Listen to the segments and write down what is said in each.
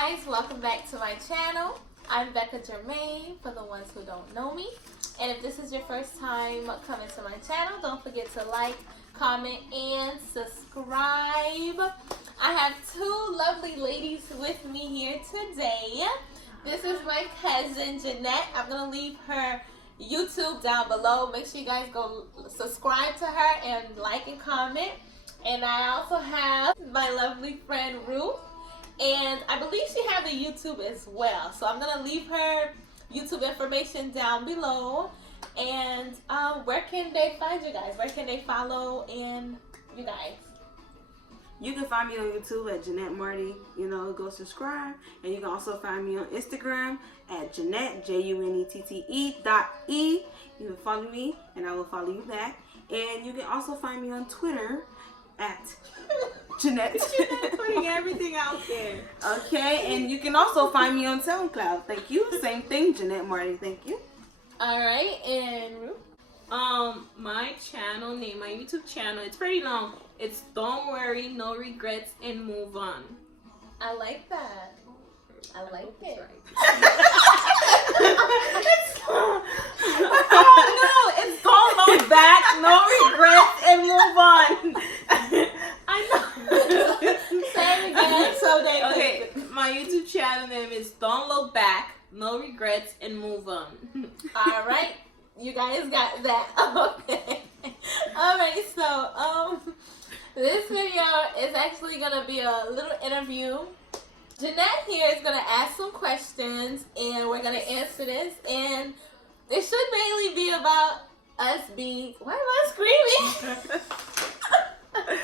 guys, welcome back to my channel. I'm Becca Germain for the ones who don't know me. And if this is your first time coming to my channel, don't forget to like, comment, and subscribe. I have two lovely ladies with me here today. This is my cousin Jeanette. I'm going to leave her YouTube down below. Make sure you guys go subscribe to her and like and comment. And I also have my lovely friend Ruth. And I believe she has a YouTube as well. So I'm going to leave her YouTube information down below. And where can they find you guys? Where can they follow and you guys? You can find me on YouTube at Jeanette Marty. Go subscribe. And you can also find me on Instagram at Jeanette, JUNETTE.E. You can follow me and I will follow you back. And you can also find me on Twitter at Jeanette. Jeanette putting everything out there. Okay, and you can also find me on SoundCloud. Thank you. Same thing, Jeanette Marty. Thank you. Alright, and Ruth? My channel name, my YouTube channel, it's pretty long. It's Don't Worry, No Regrets, and Move On. I like that. I like it. Oh no, it's Don't Look Back, No Regrets, and Move On. I know. Say it again so they Okay, my YouTube channel name is Don't Look Back, No Regrets, and Move On. Alright, you guys got that. Okay. Alright, so this video is actually gonna be a little interview. Jeanette here is gonna ask some questions and we're gonna answer this, and it should mainly be about us being, why am I screaming?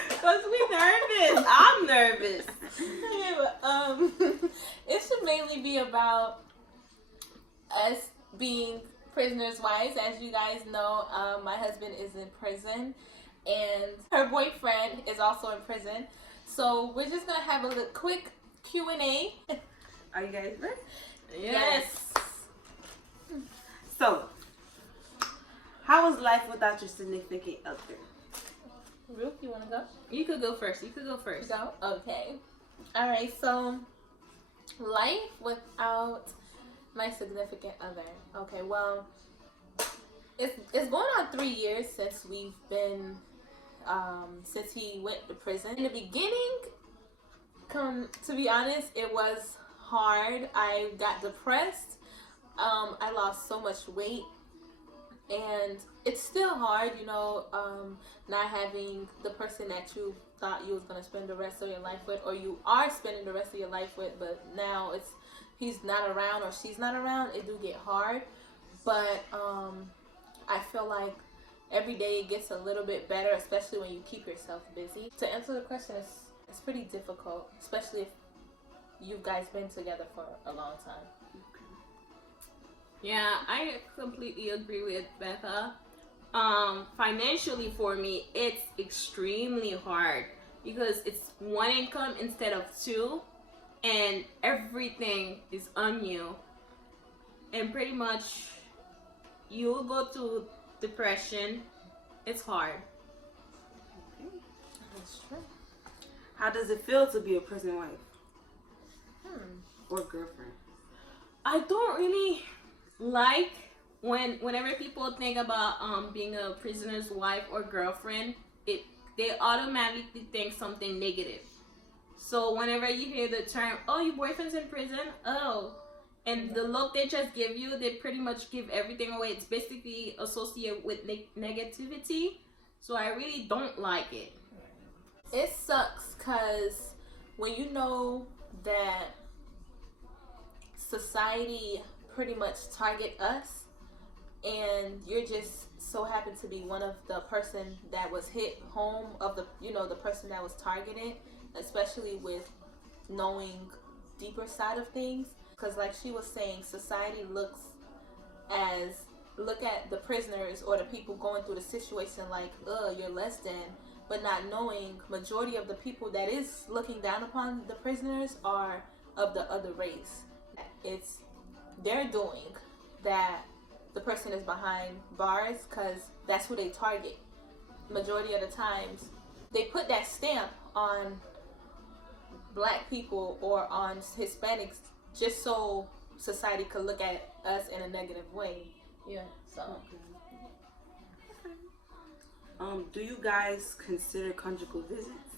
Because we nervous. I'm nervous. Okay, but, it should mainly be about us being prisoners' wives. As you guys know, my husband is in prison and her boyfriend is also in prison. So we're just gonna have a little quick Q&A. Are you guys ready? Yes. So, how was life without your significant other? Ruth, you wanna go? You could go first. You could go first. Go? Okay. Alright, so life without my significant other. Okay, well, it's going on 3 years since we've been since he went to prison. In the beginning, to be honest, it was hard. I got depressed. I lost so much weight, and it's still hard, not having the person that you thought you was gonna spend the rest of your life with, or you are spending the rest of your life with, but now he's not around or she's not around. It do get hard, but I feel like every day it gets a little bit better, especially when you keep yourself busy. To answer the question, it's pretty difficult, especially if you guys been together for a long time. Yeah, I completely agree with Becca. Financially for me, it's extremely hard because it's one income instead of two, and everything is on you, and pretty much you'll go through depression. It's hard. That's true. How does it feel to be a prison wife? Or girlfriend? I don't really like whenever people think about being a prisoner's wife or girlfriend, they automatically think something negative. So whenever you hear the term, oh, your boyfriend's in prison, oh, and the look they just give you, they pretty much give everything away. It's basically associated with negativity. So I really don't like it. It sucks because when you know that society pretty much target us, and you're just so happen to be one of the person that was hit home of the person that was targeted, especially with knowing deeper side of things. Because like she was saying, society look at the prisoners or the people going through the situation like, you're less than, but not knowing majority of the people that is looking down upon the prisoners are of the other race. It's they're doing that the person is behind bars because that's who they target. Majority of the times they put that stamp on Black people or on Hispanics just so society could look at us in a negative way. Yeah. So. Do you guys consider conjugal visits?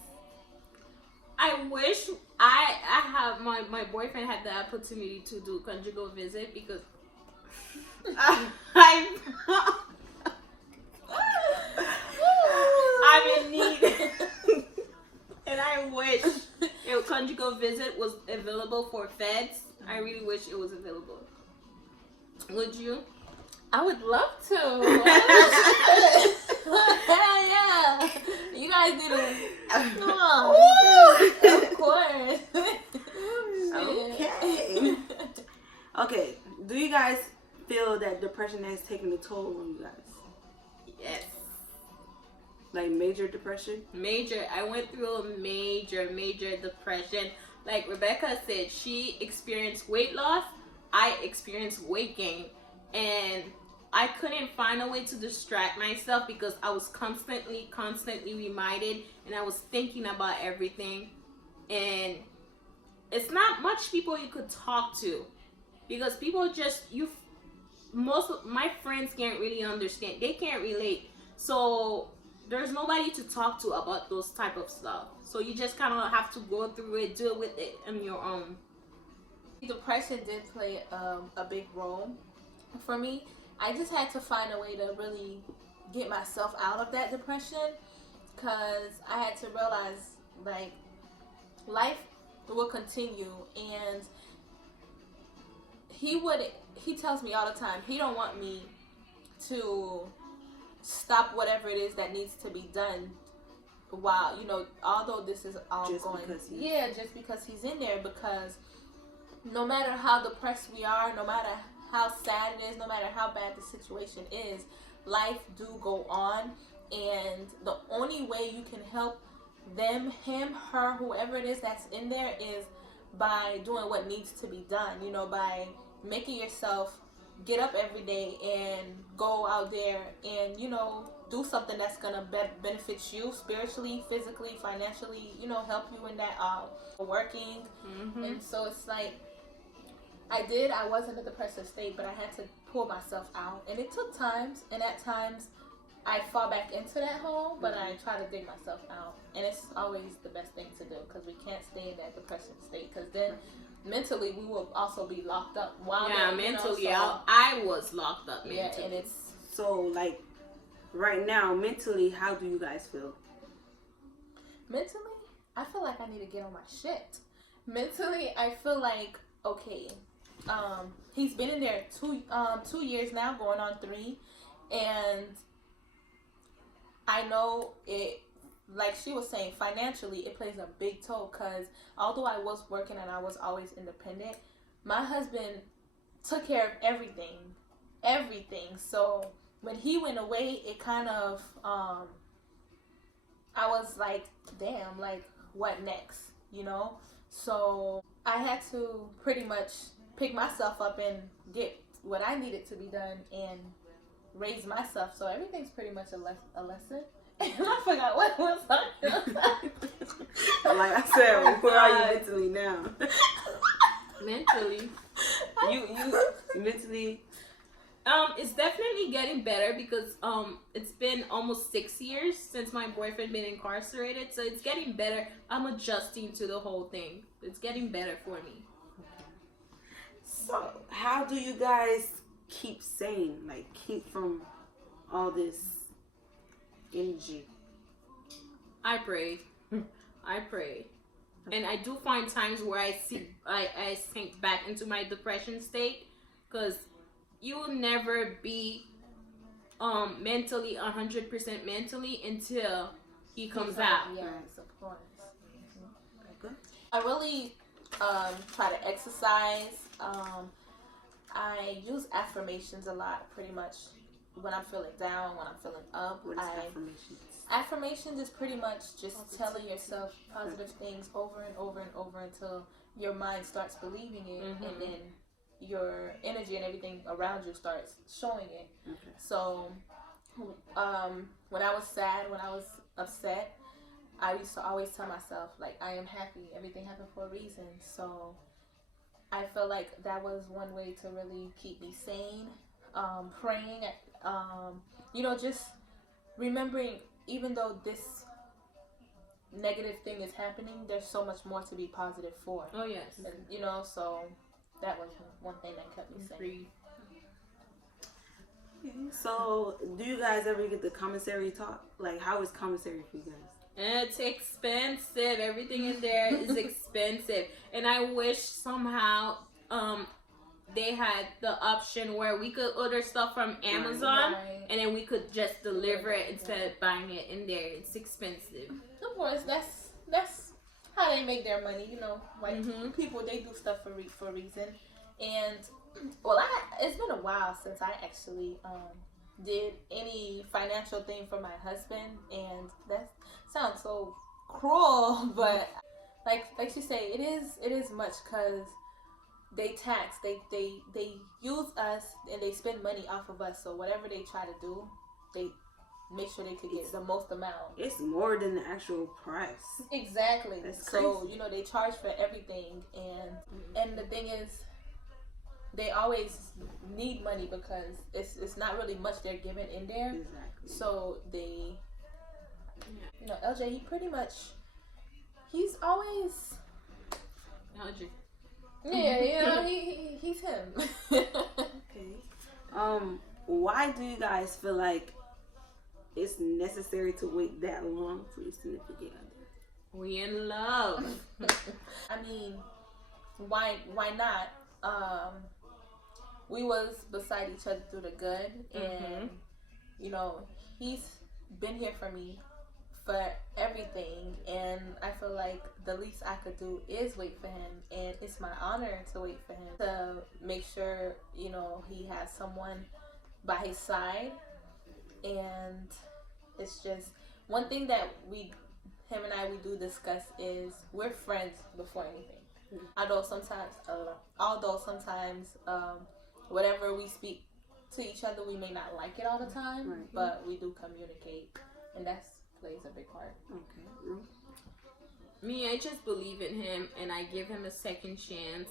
I wish I have my boyfriend had the opportunity to do conjugal visit because I'm in need. And I wish a conjugal visit was available for feds. I really wish it was available. Would you? I would love to. Hell yeah. You guys need to. Of course. Okay. Okay. Do you guys feel that depression has taken a toll on you guys? Yes. Like major depression? Major. I went through a major depression. Like Rebecca said, she experienced weight loss. I experienced weight gain. And I couldn't find a way to distract myself because I was constantly reminded, and I was thinking about everything. And it's not much people you could talk to because people just, most of my friends can't really understand. They can't relate. So there's nobody to talk to about those type of stuff. So you just kind of have to go through it, deal with it on your own. Depression did play a big role for me. I just had to find a way to really get myself out of that depression because I had to realize like life will continue, and he tells me all the time he don't want me to stop whatever it is that needs to be done while, although this is all just going, because because he's in there, because no matter how depressed we are, no matter how sad it is, no matter how bad the situation is, life do go on, and the only way you can help them, him, her, whoever it is that's in there is by doing what needs to be done, by making yourself get up every day and go out there and, do something that's gonna benefit you spiritually, physically, financially, help you in that working. Mm-hmm. And so it's like, I was in a depressive state, but I had to pull myself out. And it took times, and at times I fall back into that hole, but I try to dig myself out. And it's always the best thing to do because we can't stay in that depression state because then mentally we will also be locked up. Mentally, I was locked up mentally. Yeah, and it's... So, like, right now, mentally, how do you guys feel? Mentally, I feel like I need to get on my shit. Mentally, I feel like, okay... he's been in there 2 years now, going on 3, and I know it, like she was saying, financially it plays a big toll because although I was working and I was always independent, my husband took care of everything. So when he went away, it kind of I was like, damn, like what next, So I had to pretty much pick myself up and get what I needed to be done and raise myself. So everything's pretty much a lesson. And I forgot what was Like I said, where are you mentally now? Mentally, you mentally. It's definitely getting better because it's been almost 6 years since my boyfriend been incarcerated, so it's getting better. I'm adjusting to the whole thing. It's getting better for me. So, how do you guys keep sane? Like, keep from all this energy? I pray. And I do find times where I sink back into my depression state because you'll never be mentally 100% mentally until he comes out. Yes, of course. Okay. I really try to exercise. I use affirmations a lot, pretty much when I'm feeling down, when I'm feeling up. What is affirmations? Affirmations is pretty much just telling yourself positive things over and over and over until your mind starts believing it, and then your energy and everything around you starts showing it. Okay. So when I was sad, when I was upset, I used to always tell myself, like, I am happy. Everything happened for a reason. So I feel like that was one way to really keep me sane. Praying, just remembering, even though this negative thing is happening, there's so much more to be positive for. Oh yes. And, so that was one thing that kept me sane. So, do you guys ever get the commissary talk? Like, how is commissary for you guys? It's expensive. Everything in there is expensive, and I wish somehow they had the option where we could order stuff from Amazon, Right. and then we could just deliver it instead of buying it in there. It's expensive. Of course, that's how they make their money. Like people, they do stuff for a reason. And well, it's been a while since I actually did any financial thing for my husband, and that sounds so cruel, but like you say, it is much, because they tax, they use us, and they spend money off of us. So whatever they try to do, they make sure they could get the most amount. It's more than the actual price. Exactly. That's so crazy. they charge for everything, and the thing is, they always need money, because it's not really much they're giving in there. Exactly. So they, LJ, he's always, LJ. yeah, he's him. Okay. Why do you guys feel like it's necessary to wait that long for your significant other? We in love. I mean, why not? We was beside each other through the good, and he's been here for me for everything, and I feel like the least I could do is wait for him, and it's my honor to wait for him, to make sure he has someone by his side. And it's just one thing that him and I do discuss is we're friends before anything. Although sometimes whatever we speak to each other, we may not like it all the time, right. But we do communicate, and that plays a big part. Okay. Me, I just believe in him, and I give him a second chance.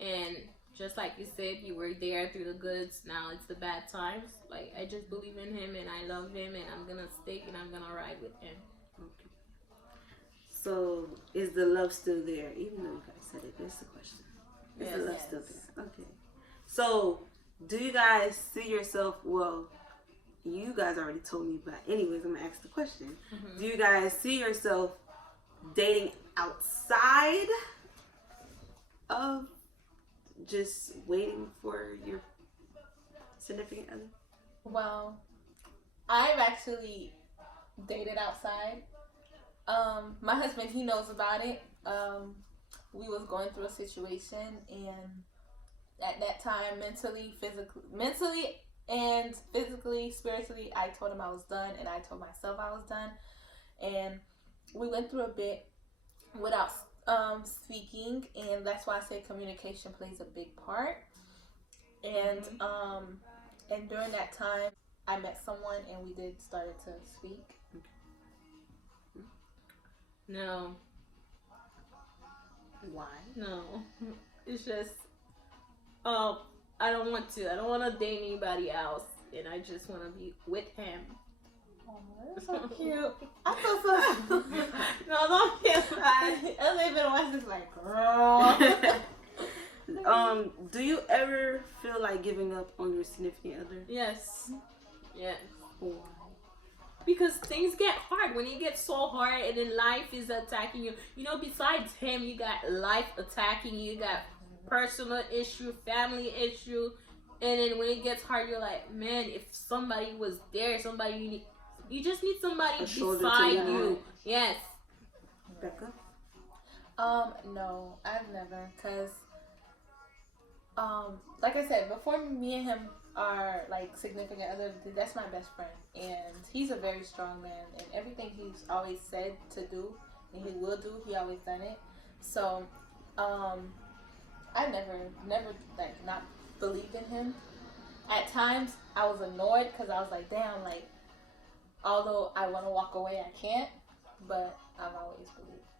And just like you said, you were there through the goods. Now it's the bad times. Like, I just believe in him, and I love him, and I'm gonna stick, and I'm gonna ride with him. Okay. So, is the love still there? Even though you guys said it, that's the question. Is the love still there? Okay. So, do you guys see yourself? Well, you guys already told me, but anyways, I'm gonna ask the question. Mm-hmm. Do you guys see yourself dating outside of just waiting for your significant other? Well, I've actually dated outside. My husband, he knows about it. We was going through a situation, and at that time, mentally and physically, spiritually, I told him I was done, and I told myself I was done. And we went through a bit without speaking, and that's why I say communication plays a big part. And and during that time, I met someone, and we did started to speak. No. Why? No. It's just, I don't want to date anybody else, and I just want to be with him. Oh, that's so cute. I feel so. No, don't feel bad. I've been watching this like, girl. Do you ever feel like giving up on your significant other? Yes. Yes. Why? Because things get hard. When it gets so hard, and then life is attacking you. Besides him, you got life attacking you. You got personal issue, family issue. And then when it gets hard, you're like, man, if somebody was there, you just need somebody beside you. Yes. Becca? No, I've never, cause like I said, before me and him are like significant other, that's my best friend, and he's a very strong man, and everything he's always said to do and he will do, he always done it. So I never like not believed in him. At times I was annoyed, because I was like, damn, like although I want to walk away, I can't, but I've always believed.